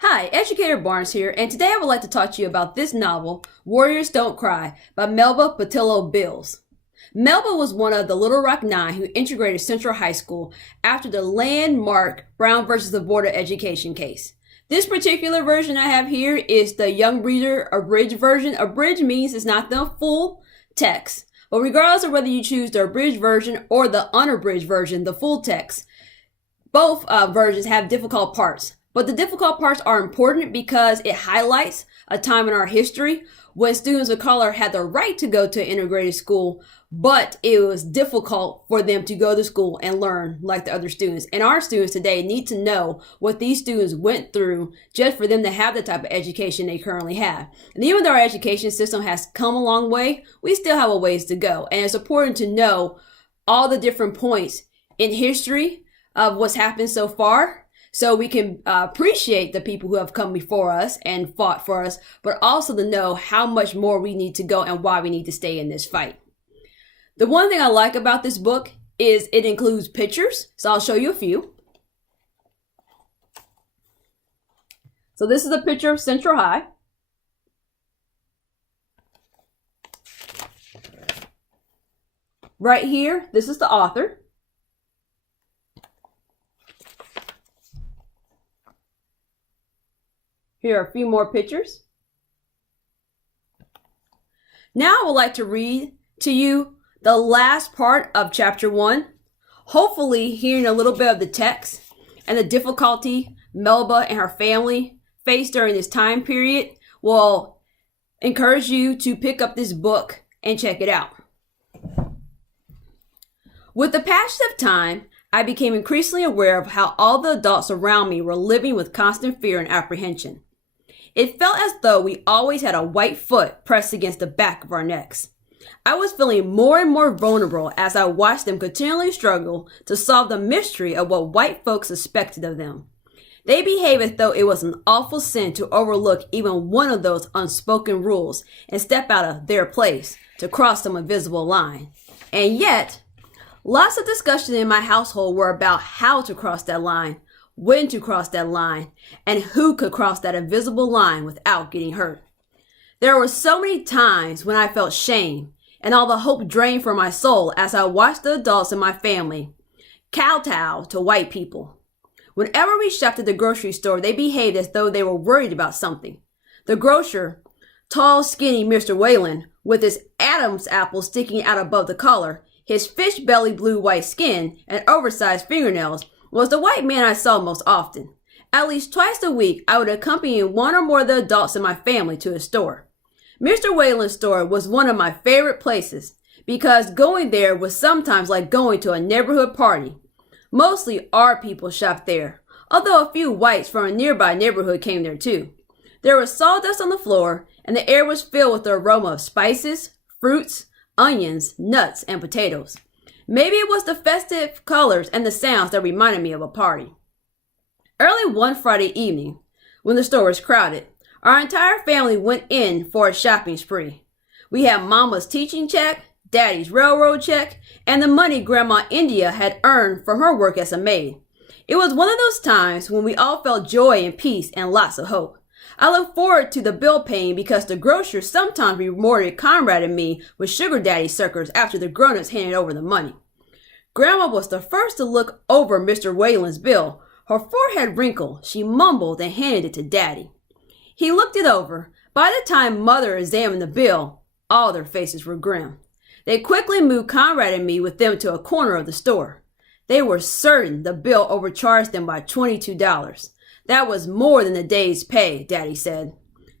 Hi, Educator Barnes here, and today I would like to talk to you about this novel, Warriors Don't Cry, by Melba Pattillo Bills. Melba was one of the Little Rock Nine who integrated Central High School after the landmark Brown versus the Board of Education case. This particular version I have here is the Young Reader abridged version. Abridged means it's not the full text, but regardless of whether you choose the abridged version or the unabridged version, the full text, both versions have difficult parts. But the difficult parts are important because it highlights a time in our history when students of color had the right to go to an integrated school, but it was difficult for them to go to school and learn like the other students. And our students today need to know what these students went through just for them to have the type of education they currently have. And even though our education system has come a long way, we still have a ways to go. And it's important to know all the different points in history of what's happened so far, so we can appreciate the people who have come before us and fought for us, but also to know how much more we need to go and why we need to stay in this fight. The one thing I like about this book is it includes pictures, so I'll show you a few. So this is a picture of Central High. Right here, this is the author. Here are a few more pictures. Now I would like to read to you the last part of chapter 1. Hopefully hearing a little bit of the text and the difficulty Melba and her family faced during this time period will encourage you to pick up this book and check it out. With the passage of time, I became increasingly aware of how all the adults around me were living with constant fear and apprehension. It felt as though we always had a white foot pressed against the back of our necks. I was feeling more and more vulnerable as I watched them continually struggle to solve the mystery of what white folks suspected of them. They behaved as though it was an awful sin to overlook even one of those unspoken rules and step out of their place to cross some invisible line. And yet, lots of discussions in my household were about how to cross that line, when to cross that line, and who could cross that invisible line without getting hurt. There were so many times when I felt shame and all the hope drained from my soul as I watched the adults in my family kowtow to white people. Whenever we shopped at the grocery store, they behaved as though they were worried about something. The grocer, tall, skinny Mr. Whalen, with his Adam's apple sticking out above the collar, his fish belly blue white skin, and oversized fingernails, was the white man I saw most often. At least twice a week, I would accompany one or more of the adults in my family to a store. Mr. Whalen's store was one of my favorite places because going there was sometimes like going to a neighborhood party. Mostly our people shopped there, although a few whites from a nearby neighborhood came there too. There was sawdust on the floor, and the air was filled with the aroma of spices, fruits, onions, nuts, and potatoes. Maybe it was the festive colors and the sounds that reminded me of a party. Early one Friday evening, when the store was crowded, our entire family went in for a shopping spree. We had Mama's teaching check, Daddy's railroad check, and the money Grandma India had earned from her work as a maid. It was one of those times when we all felt joy and peace and lots of hope. I looked forward to the bill paying because the grocer sometimes rewarded Conrad and me with sugar daddy suckers after the grown-ups handed over the money. Grandma was the first to look over Mr. Whalen's bill. Her forehead wrinkled. She mumbled and handed it to Daddy. He looked it over. By the time Mother examined the bill, all their faces were grim. They quickly moved Conrad and me with them to a corner of the store. They were certain the bill overcharged them by $22. That was more than the day's pay, Daddy said.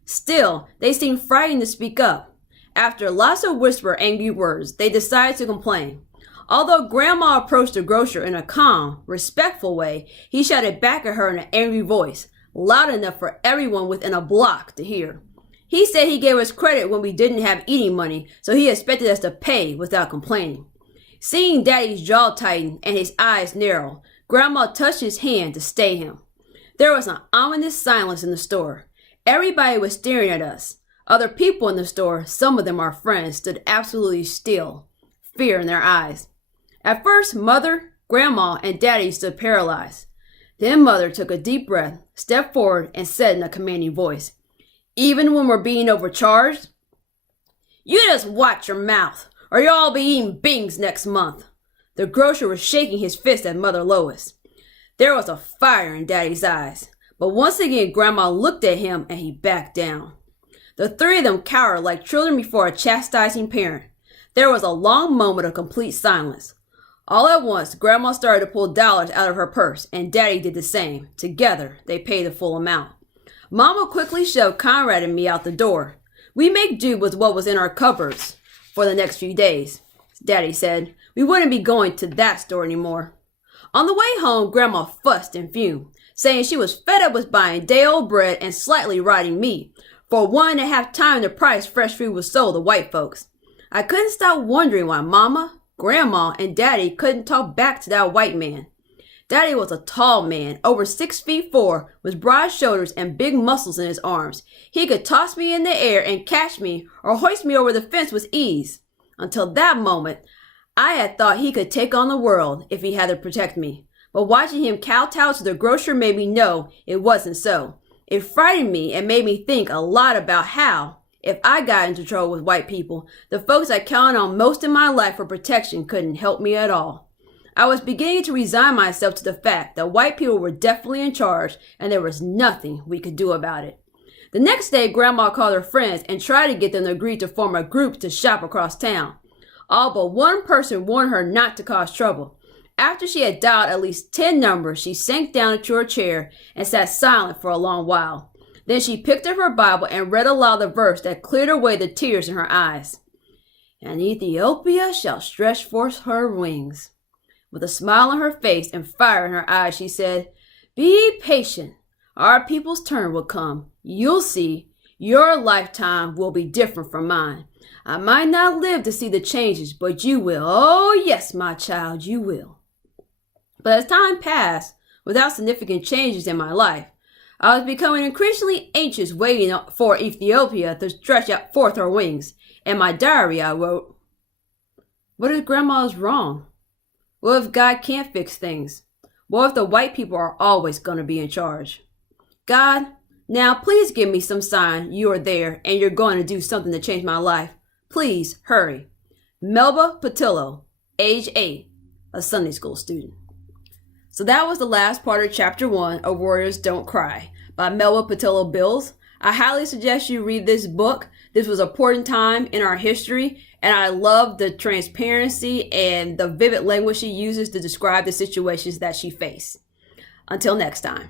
Still, they seemed frightened to speak up. After lots of whispered angry words, they decided to complain. Although Grandma approached the grocer in a calm, respectful way, he shouted back at her in an angry voice, loud enough for everyone within a block to hear. He said he gave us credit when we didn't have eating money, so he expected us to pay without complaining. Seeing Daddy's jaw tighten and his eyes narrow, Grandma touched his hand to stay him. There was an ominous silence in the store. Everybody was staring at us. Other people in the store, some of them our friends, stood absolutely still, fear in their eyes. At first, Mother, Grandma, and Daddy stood paralyzed. Then Mother took a deep breath, stepped forward, and said in a commanding voice, "Even when we're being overcharged? You just watch your mouth, or you'll all be eating beans next month." The grocer was shaking his fist at Mother Lois. There was a fire in Daddy's eyes, but once again Grandma looked at him and he backed down. The three of them cowered like children before a chastising parent. There was a long moment of complete silence. All at once, Grandma started to pull dollars out of her purse, and Daddy did the same. Together, they paid the full amount. Mama quickly shoved Conrad and me out the door. "We make do with what was in our cupboards for the next few days," Daddy said. "We wouldn't be going to that store anymore." On the way home, Grandma fussed and fumed, saying she was fed up with buying day-old bread and slightly rotting meat for 1.5 times the price fresh food was sold to white folks. I couldn't stop wondering why Mama, Grandma, and Daddy couldn't talk back to that white man. Daddy was a tall man, over 6'4", with broad shoulders and big muscles in his arms. He could toss me in the air and catch me or hoist me over the fence with ease. Until that moment, I had thought he could take on the world if he had to protect me. But watching him kowtow to the grocer made me know it wasn't so. It frightened me and made me think a lot about how, if I got into trouble with white people, the folks I counted on most in my life for protection couldn't help me at all. I was beginning to resign myself to the fact that white people were definitely in charge and there was nothing we could do about it. The next day, Grandma called her friends and tried to get them to agree to form a group to shop across town. All but one person warned her not to cause trouble. After she had dialed at least 10 numbers, she sank down into her chair and sat silent for a long while. Then she picked up her Bible and read aloud the verse that cleared away the tears in her eyes. "And Ethiopia shall stretch forth her wings." With a smile on her face and fire in her eyes, she said, "Be patient. Our people's turn will come. You'll see. Your lifetime will be different from mine. I might not live to see the changes, but you will. Oh, yes, my child, you will." But as time passed, without significant changes in my life, I was becoming increasingly anxious, waiting for Ethiopia to stretch out forth her wings. In my diary, I wrote, "What if Grandma is wrong? What if God can't fix things? What if the white people are always going to be in charge? God, now please give me some sign you are there and you're going to do something to change my life. Please hurry. Melba Patillo, age 8, a Sunday school student." So that was the last part of Chapter 1 of Warriors Don't Cry by Melba Patillo Bills. I highly suggest you read this book. This was an important time in our history, and I love the transparency and the vivid language she uses to describe the situations that she faced. Until next time.